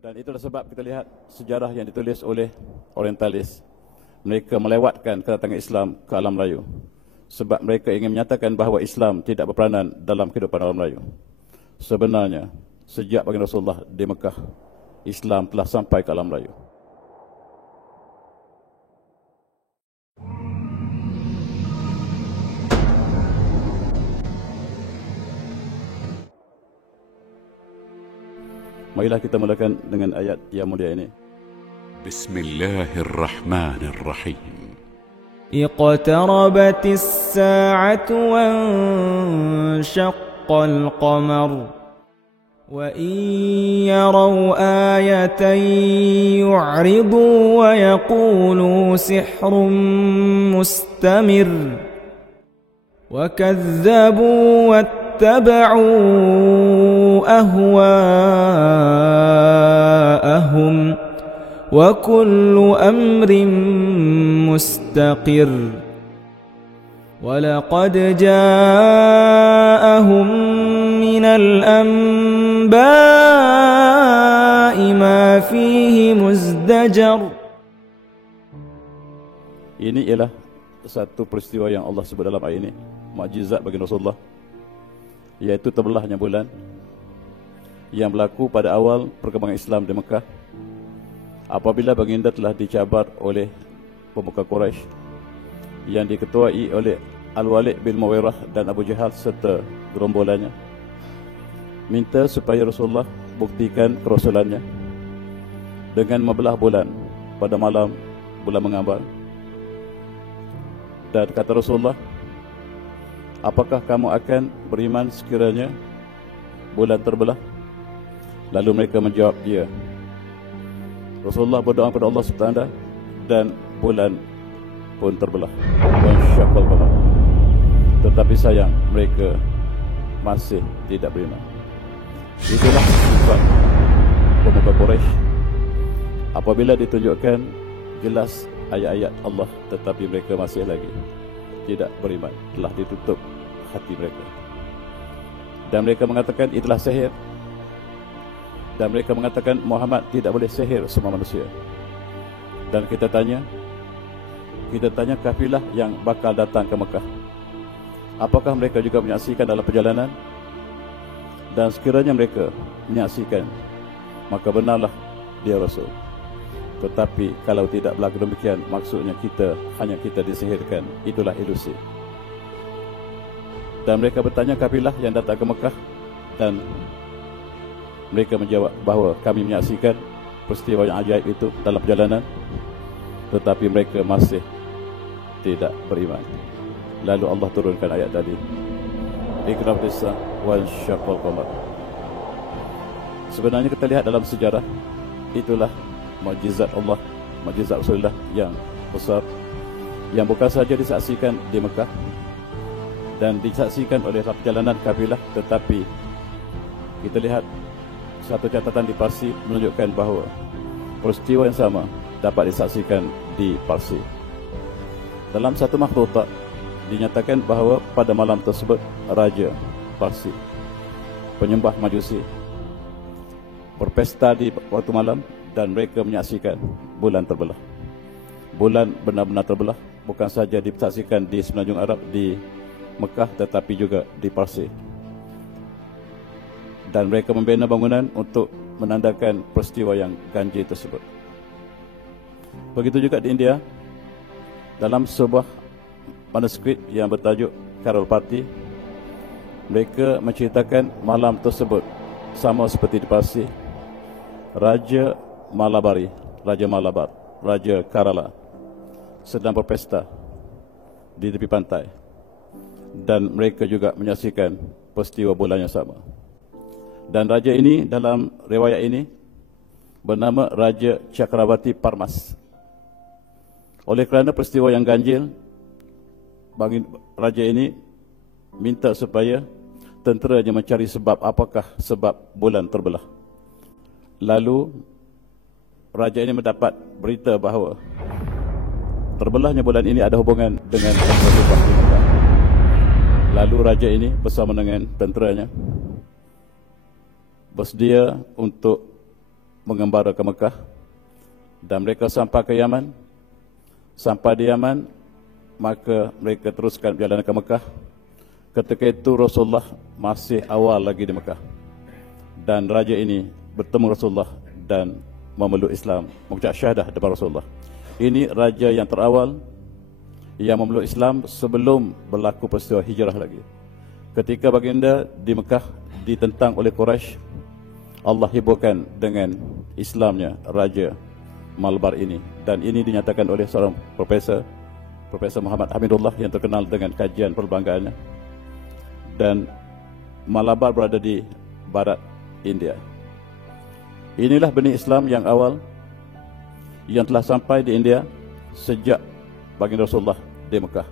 Dan itulah sebab kita lihat sejarah yang ditulis oleh orientalis. Mereka melewatkan kedatangan Islam ke alam Melayu sebab mereka ingin menyatakan bahawa Islam tidak berperanan dalam kehidupan alam Melayu. Sebenarnya, sejak baginda Rasulullah di Mekah, Islam telah sampai ke alam Melayu. Marilah kita mulakan dengan ayat yang mulia ini. Bismillahirrahmanirrahim. اقتربت الساعة وانشق القمر وإن يروا آية يعرضوا ويقولوا سحر مستمر وكذبوا واتبعوا أهواءهم وكل أمر مستقر ولقد جاءهم من الأنباء ما فيه مزدجر. Ini ialah satu peristiwa yang Allah sebut dalam ayat ini, mukjizat bagi Rasulullah, iaitu terbelahnya bulan yang berlaku pada awal perkembangan Islam di Mekah, apabila baginda telah dicabar oleh pemuka Quraisy yang diketuai oleh Al-Walid bin Mughirah dan Abu Jahal serta gerombolannya, minta supaya Rasulullah buktikan kerasulannya dengan membelah bulan pada malam bulan mengambang. Dan kata Rasulullah, apakah kamu akan beriman sekiranya bulan terbelah? Lalu mereka menjawab, ya. Rasulullah berdoa kepada Allah SWT dan bulan pun terbelah. Wansyaqqal qamar. Tetapi sayang, mereka masih tidak beriman. Itulah sifat pemuka Quraisy. Apabila ditunjukkan jelas ayat-ayat Allah, tetapi mereka masih lagi tidak beriman. Telah ditutup hati mereka. Dan mereka mengatakan itulah sihir. Dan mereka mengatakan Muhammad tidak boleh sihir semua manusia. Dan kita tanya kafilah yang bakal datang ke Mekah, apakah mereka juga menyaksikan dalam perjalanan? Dan sekiranya mereka menyaksikan, maka benarlah dia Rasul. Tetapi kalau tidak berlaku demikian, maksudnya hanya kita disihirkan. Itulah ilusi. Dan mereka bertanya kafilah yang datang ke Mekah, dan mereka menjawab bahawa kami menyaksikan peristiwa yang ajaib itu dalam perjalanan, tetapi mereka masih tidak beriman. Lalu Allah turunkan ayat tadi, Iqtarabatis saa'ah wansyaqqal qamar. Sebenarnya kita lihat dalam sejarah, itulah mukjizat Allah, mukjizat Rasulullah yang besar, yang bukan saja disaksikan di Mekah dan disaksikan oleh perjalanan kafilah, tetapi kita lihat satu catatan di Parsi menunjukkan bahawa peristiwa yang sama dapat disaksikan di Parsi. Dalam satu makhlutat dinyatakan bahawa pada malam tersebut Raja Parsi, penyembah Majusi, berpesta di waktu malam dan mereka menyaksikan bulan terbelah. Bulan benar-benar terbelah, bukan saja disaksikan di Semenanjung Arab di Mekah, tetapi juga di Parsi. Dan mereka membina bangunan untuk menandakan peristiwa yang ganjil tersebut. Begitu juga di India, dalam sebuah manuskrip yang bertajuk Karolpati, mereka menceritakan malam tersebut sama seperti di Parsi. Raja Malabari, Raja Malabar, Raja Kerala sedang berpesta di tepi pantai, dan mereka juga menyaksikan peristiwa bulan yang sama. Dan raja ini dalam riwayat ini bernama Raja Cakrawati Parmas. Oleh kerana peristiwa yang ganjil, bagi raja ini minta supaya tenteranya mencari sebab, apakah sebab bulan terbelah. Lalu raja ini mendapat berita bahawa terbelahnya bulan ini ada hubungan dengan sesuatu pasti. Lalu raja ini bersama dengan tenteranya bersedia untuk mengembara ke Mekah dan mereka sampai ke Yaman. Sampai di Yaman, maka mereka teruskan perjalanan ke Mekah. Ketika itu Rasulullah masih awal lagi di Mekah, dan raja ini bertemu Rasulullah dan memeluk Islam, mengucap syahadah depan Rasulullah. Ini raja yang terawal yang memeluk Islam sebelum berlaku peristiwa hijrah lagi. Ketika baginda di Mekah ditentang oleh Quraisy, Allah hiburkan dengan Islamnya Raja Malabar ini, dan ini dinyatakan oleh seorang Profesor Muhammad Hamidullah yang terkenal dengan kajian perbanggaannya. Dan Malabar berada di barat India. Inilah benih Islam yang awal yang telah sampai di India sejak baginda Rasulullah di Mekah.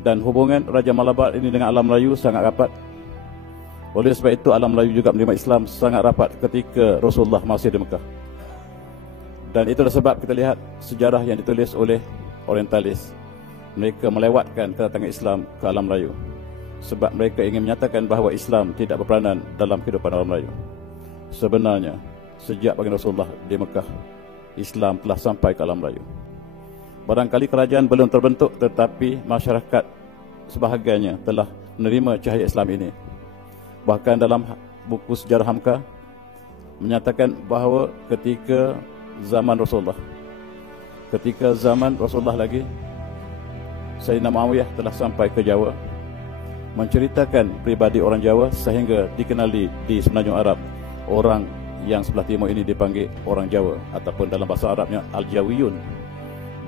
Dan hubungan Raja Malabar ini dengan alam Melayu sangat rapat. Oleh sebab itu alam Melayu juga menerima Islam sangat rapat ketika Rasulullah masih di Mekah. Dan itulah sebab kita lihat sejarah yang ditulis oleh orientalis. Mereka melewatkan kedatangan Islam ke alam Melayu sebab mereka ingin menyatakan bahawa Islam tidak berperanan dalam kehidupan orang Melayu. Sebenarnya sejak baginda Rasulullah di Mekah, Islam telah sampai ke alam Melayu. Barangkali kerajaan belum terbentuk, tetapi masyarakat sebahagiannya telah menerima cahaya Islam ini. Bahkan dalam buku sejarah Hamka menyatakan bahawa ketika zaman Rasulullah lagi, Sayyidina Muawiyah telah sampai ke Jawa, menceritakan pribadi orang Jawa sehingga dikenali di semenanjung Arab. Orang yang sebelah timur ini dipanggil orang Jawa, ataupun dalam bahasa Arabnya Al-Jawiyun.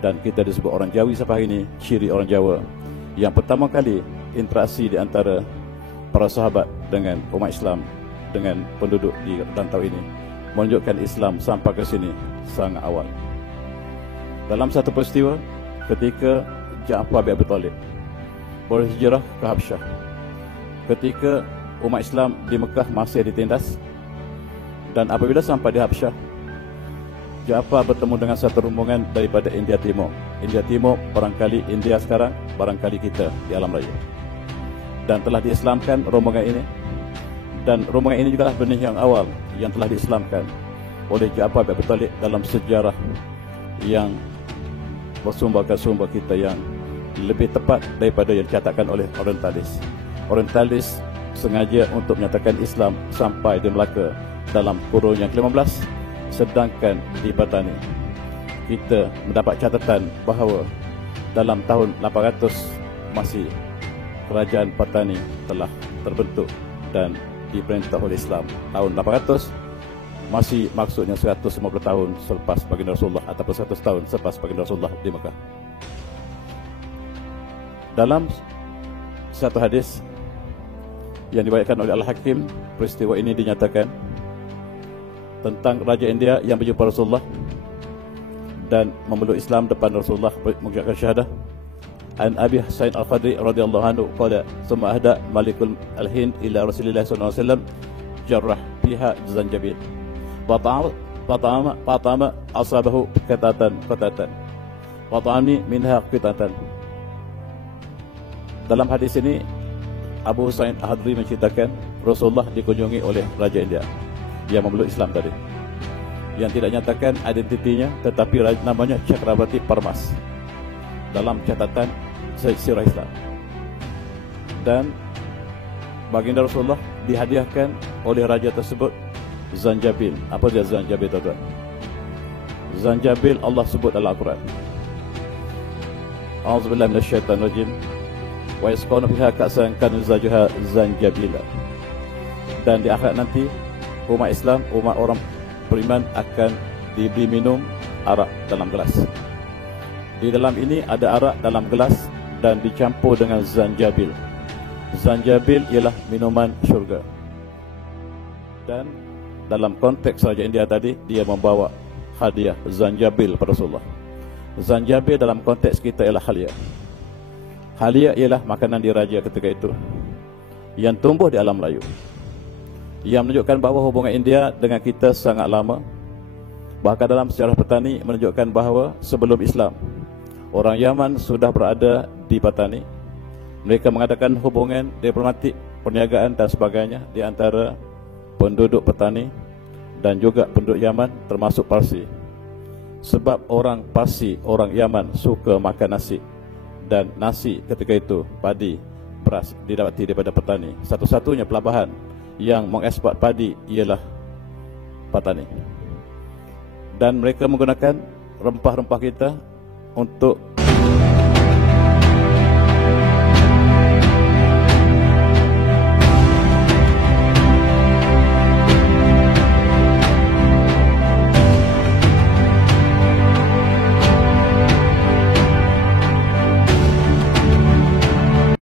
Dan kita disebut orang Jawi sampai ini, ciri orang Jawa yang pertama kali interaksi di antara para sahabat dengan umat Islam, dengan penduduk di rantau ini, menunjukkan Islam sampai ke sini sangat awal. Dalam satu peristiwa ketika Ja'far bin Abi Talib berhijrah ke Habsyah, ketika umat Islam di Mekah masih ditindas, dan apabila sampai di Habsyah, Ja'far bertemu dengan satu rombongan daripada India Timur. India Timur barangkali India sekarang, barangkali kita di alam raya. Dan telah diislamkan rombongan ini. Dan rombongan ini juga benih yang awal yang telah diislamkan oleh Ja'far bin Abi Talib dalam sejarah yang bersumberkan sumber kita yang lebih tepat daripada yang dicatatkan oleh orientalis. Orientalis sengaja untuk menyatakan Islam sampai di Melaka dalam kurun yang ke-15, sedangkan di Patani kita mendapat catatan bahawa dalam tahun 800 masih kerajaan Patani telah terbentuk dan diperintah oleh Islam. Tahun 800 masih maksudnya 150 tahun selepas baginda Rasulullah, ataupun 100 tahun selepas baginda Rasulullah di Mekah. Dalam satu hadis yang diriwayatkan oleh Al-Hakim, peristiwa ini dinyatakan tentang Raja India yang berjumpa Rasulullah dan memeluk Islam depan Rasulullah mengucapkan syahadah. An Abi Sa'id Al-Khudri radhiyallahu anhu qala summa ahda Malikul Al-Hind ila Rasulillah sallallahu alaihi wasallam jarrah fiha zanjabil fatama asabahu qatatan fatani minha qatatan. Dalam hadis ini Abu Sa'id Al-Khudri menceritakan Rasulullah dikunjungi oleh Raja India yang memeluk Islam tadi, yang tidak nyatakan identitinya, tetapi namanya Chakrabarti Parmas dalam catatan sirah Islam. Dan baginda Rasulullah dihadiahkan oleh raja tersebut zanjabil. Apa dia zanjabil, tuan-tuan? Zanjabil Allah sebut dalam Al-Quran. A'udzubillahi minasyaitanir rajim. Wa yasqawna fiha ka'san kana zajuha zanjabila. Dan di akhirat nanti umat Islam, umat orang beriman akan diberi minum arak dalam gelas. Di dalam ini ada arak dalam gelas dan dicampur dengan zanjabil. Zanjabil ialah minuman syurga. Dan dalam konteks Raja India tadi, dia membawa hadiah zanjabil pada Rasulullah. Zanjabil dalam konteks kita ialah halia. Halia ialah makanan diraja ketika itu yang tumbuh di alam Melayu, yang menunjukkan bahawa hubungan India dengan kita sangat lama. Bahkan dalam sejarah petani menunjukkan bahawa sebelum Islam, orang Yaman sudah berada di Patani. Mereka mengadakan hubungan diplomatik, perniagaan dan sebagainya di antara penduduk petani dan juga penduduk Yaman termasuk Parsi. Sebab orang Parsi, orang Yaman suka makan nasi, dan nasi ketika itu, padi, beras didapati daripada petani. Satu-satunya pelabuhan yang mengeksport padi ialah petani. Dan mereka menggunakan rempah-rempah kita untuk